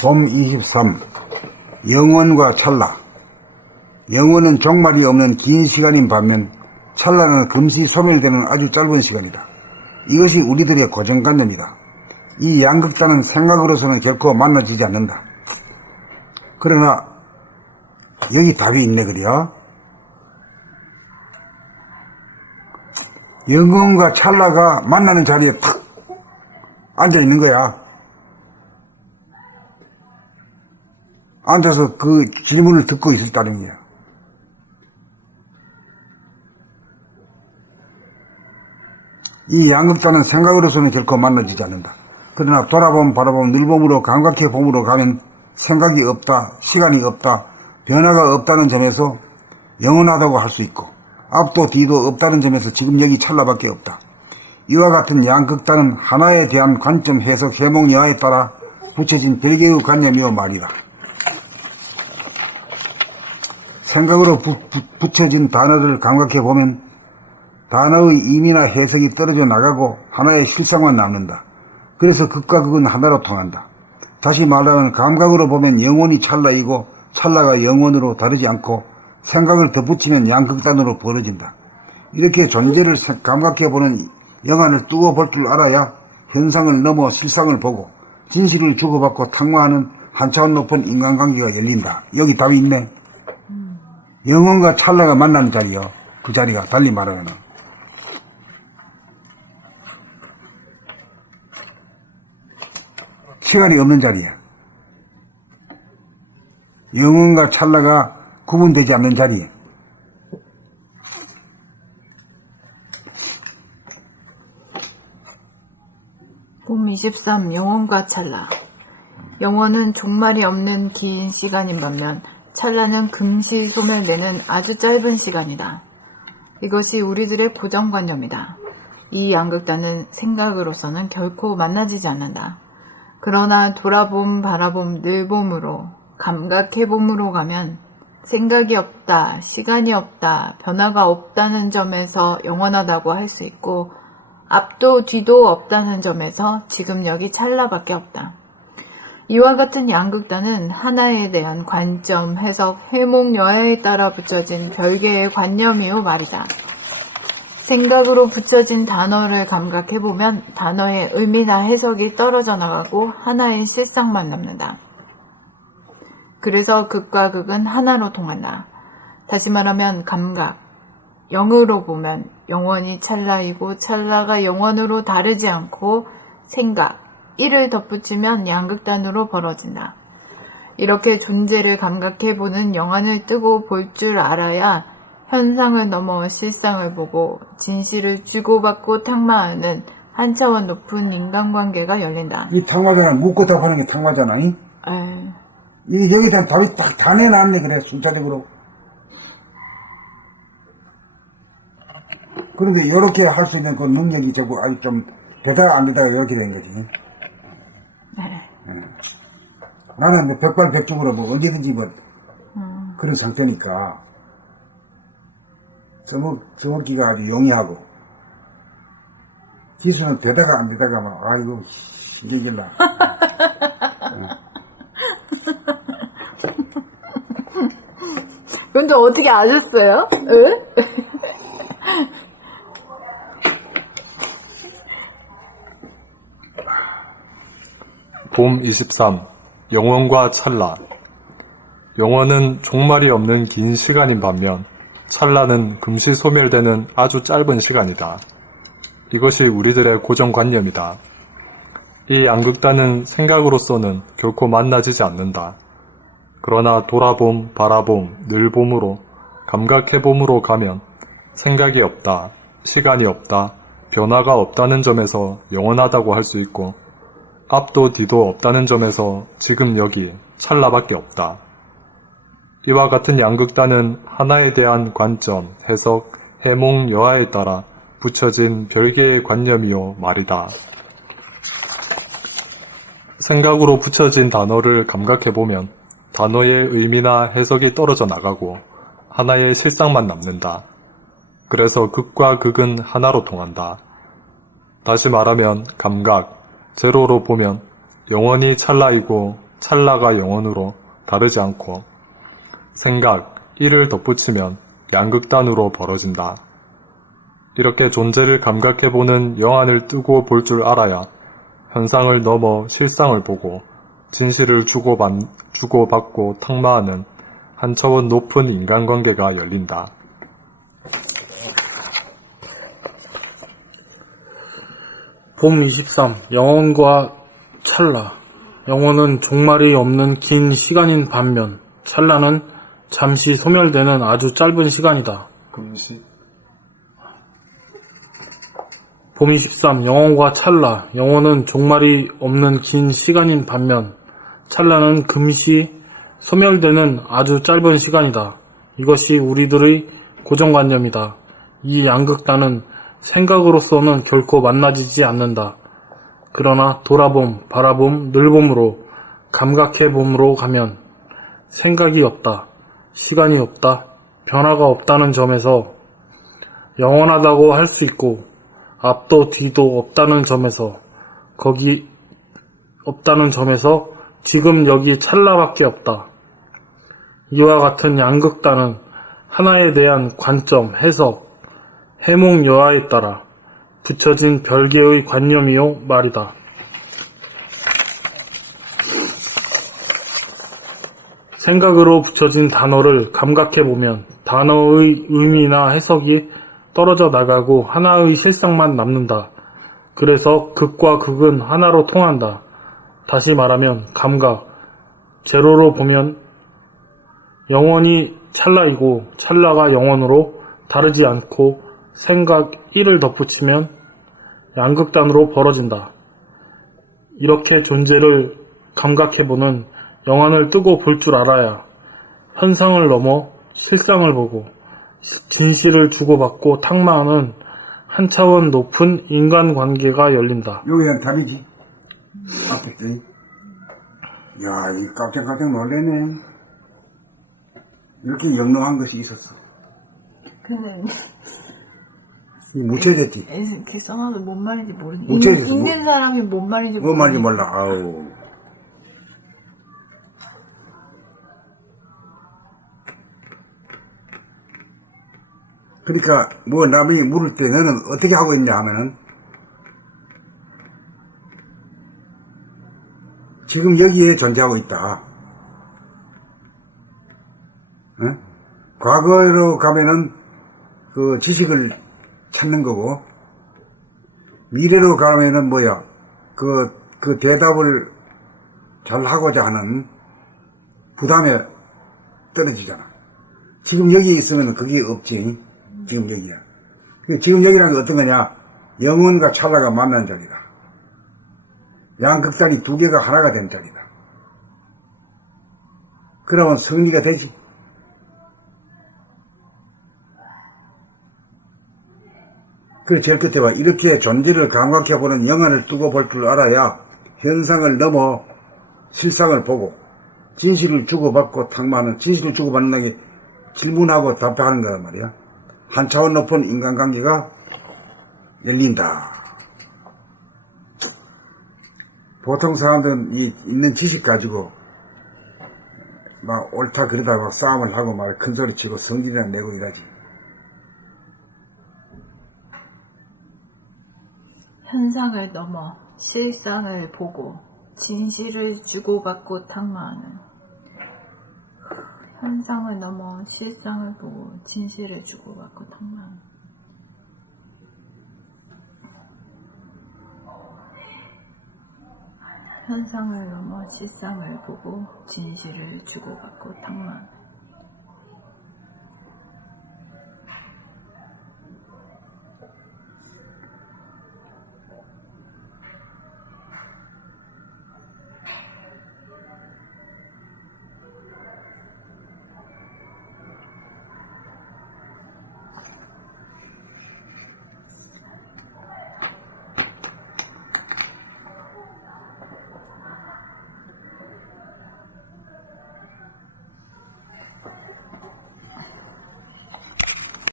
봄 23. 영원과 찰나. 영원은 종말이 없는 긴 시간인 반면 찰나는 금시 소멸되는 아주 짧은 시간이다. 이것이 우리들의 고정관념이다. 이 양극단은 생각으로서는 결코 만나지지 않는다. 그러나 여기 답이 있네 그래요. 영원과 찰나가 만나는 자리에 탁 앉아 있는 거야. 앉아서 그 질문을 듣고 있을 따름이야. 이 양극단은 생각으로서는 결코 만나지지 않는다. 그러나 돌아봄, 바라봄, 늘봄으로 감각해 봄으로 가면 생각이 없다, 시간이 없다, 변화가 없다는 점에서 영원하다고 할 수 있고 앞도 뒤도 없다는 점에서 지금 여기 찰나밖에 없다. 이와 같은 양극단은 하나에 대한 관점, 해석, 해몽, 여하에 따라 붙여진 별개의 관념이요 말이다. 생각으로 붙여진 단어를 감각해 보면 단어의 의미나 해석이 떨어져 나가고 하나의 실상만 남는다. 그래서 극과 극은 하나로 통한다. 다시 말하면 감각으로 보면 영원이 찰나이고 찰나가 영원으로 다르지 않고 생각을 덧붙이면 양극단으로 벌어진다. 이렇게 존재를 감각해보는 영안을 두고 볼 줄 알아야 현상을 넘어 실상을 보고 진실을 주고받고 탕마하는 한 차원 높은 인간관계가 열린다. 여기 답이 있네. 영원과 찰나가 만나는 자리요. 그 자리가 달리 말하면 시간이 없는 자리야. 영원과 찰나가 구분되지 않는 자리. 봄 23. 영원과 찰나. 영원은 종말이 없는 긴 시간인 반면 찰나는 금시 소멸되는 아주 짧은 시간이다. 이것이 우리들의 고정관념이다. 이 양극단은 생각으로서는 결코 만나지지 않는다. 그러나 돌아봄, 바라봄, 늘봄으로 감각해봄으로 가면 생각이 없다, 시간이 없다, 변화가 없다는 점에서 영원하다고 할 수 있고 앞도 뒤도 없다는 점에서 지금 여기 찰나밖에 없다. 이와 같은 양극단은 하나에 대한 관점, 해석, 해몽, 여하에 따라 붙여진 별개의 관념이요 말이다. 생각으로 붙여진 단어를 감각해보면 단어의 의미나 해석이 떨어져 나가고 하나의 실상만 남는다. 그래서 극과 극은 하나로 통한다. 다시 말하면 감각, 영으로 보면 영원이 찰나이고 찰나가 영원으로 다르지 않고 생각, 이를 덧붙이면 양극단으로 벌어진다. 이렇게 존재를 감각해보는 영안을 뜨고 볼 줄 알아야 현상을 넘어 실상을 보고 진실을 주고받고 탕마하는 한 차원 높은 인간관계가 열린다. 이 탕마잖아. 묻고 답하는 게 탕마잖아. 이 여기다 답이 딱 다 내놨네. 그래 순차적으로. 그런데 이렇게 할 수 있는 그 능력이 저거 아주 좀 되다가 안 되다가 이렇게 된 거지. 네. 나는 뭐 백발백중으로 뭐 언제든지 뭐 그런 상태니까 써먹기가 아주 용이하고 기술은 되다가 안 되다가 막 아이고 신경질나. 근데 어떻게 아셨어요? 응? 봄 23. 영원과 찰나. 영원은 종말이 없는 긴 시간인 반면 찰나는 금시 소멸되는 아주 짧은 시간이다. 이것이 우리들의 고정관념이다. 이 양극단은 생각으로서는 결코 만나지지 않는다. 그러나 돌아봄, 바라봄, 늘봄으로 감각해봄으로 가면 생각이 없다, 시간이 없다, 변화가 없다는 점에서 영원하다고 할 수 있고 앞도 뒤도 없다는 점에서 지금 여기 찰나밖에 없다. 이와 같은 양극단은 하나에 대한 관점, 해석, 해몽, 여하에 따라 붙여진 별개의 관념이요 말이다. 생각으로 붙여진 단어를 감각해보면 단어의 의미나 해석이 떨어져 나가고 하나의 실상만 남는다. 그래서 극과 극은 하나로 통한다. 다시 말하면 감각, 제로로 보면 영원히 찰나이고 찰나가 영원으로 다르지 않고 생각, 이를 덧붙이면 양극단으로 벌어진다. 이렇게 존재를 감각해보는 영안을 뜨고 볼 줄 알아야 현상을 넘어 실상을 보고 진실을 주고받고 탁마하는 한 차원 높은 인간관계가 열린다. 봄 23. 영혼과 찰나. 영혼은 종말이 없는 긴 시간인 반면 찰나는 잠시 소멸되는 아주 짧은 시간이다. 금시 봄 23. 영혼과 찰나. 영혼은 종말이 없는 긴 시간인 반면 찰나는 금시 소멸되는 아주 짧은 시간이다. 이것이 우리들의 고정관념이다. 이 양극단은 생각으로서는 결코 만나지지 않는다. 그러나 돌아봄, 바라봄, 늘봄으로 감각해봄으로 가면 생각이 없다, 시간이 없다, 변화가 없다는 점에서 영원하다고 할 수 있고 앞도 뒤도 없다는 점에서 거기 없다는 점에서 지금 여기 찰나밖에 없다. 이와 같은 양극단은 하나에 대한 관점, 해석, 해몽 여하에 따라 붙여진 별개의 관념이요 말이다. 생각으로 붙여진 단어를 감각해보면 단어의 의미나 해석이 떨어져 나가고 하나의 실상만 남는다. 그래서 극과 극은 하나로 통한다. 다시 말하면 감각, 제로로 보면 영원이 찰나이고 찰나가 영원으로 다르지 않고 생각 1을 덧붙이면 양극단으로 벌어진다. 이렇게 존재를 감각해보는 영안을 뜨고 볼 줄 알아야 현상을 넘어 실상을 보고 진실을 주고받고 탁마하는 한 차원 높은 인간관계가 열린다. 요게 답이지. 앞에 있더니. 야, 이 깜짝깜짝 놀래네. 이렇게 영롱한 것이 있었어. 근데 묻혀졌지. 이렇게 써놔도 뭔 말인지 모르니. 묻혀졌어. 읽는 사람이 뭔 말인지 뭐 말인지 몰라. 아우. 그러니까 뭐 남이 물을 때 너는 어떻게 하고 있냐 하면은 지금 여기에 존재하고 있다. 어? 과거로 가면은 그 지식을 찾는 거고 미래로 가면은 뭐야 그 대답을 잘 하고자 하는 부담에 떨어지잖아. 지금 여기에 있으면 그게 없지. 지금 여기야. 지금 여기라는 게 어떤 거냐? 영혼과 찰나가 만난 자리다. 양극단이 두 개가 하나가 된 자리다. 그러면 성리가 되지. 그래 제일 끝에 봐. 이렇게 존재를 감각해보는 영안을 두고 볼 줄 알아야 현상을 넘어 실상을 보고 진실을 주고받고 탁마하는, 진실을 주고받는 게 질문하고 답변하는 거란 말이야. 한 차원 높은 인간관계가 열린다. 보통 사람들은 이 있는 지식 가지고 막 옳다 그러다 막 싸움을 하고 막 큰 소리 치고 성질이나 내고 이러지. 현상을 넘어 실상을 보고 진실을 주고받고 탁마하는. 현상을 넘어 실상을 보고 진실을 주고받고 탁마하는. 현상을 넘어 실상을 보고 진실을 주고받고 탁마하는.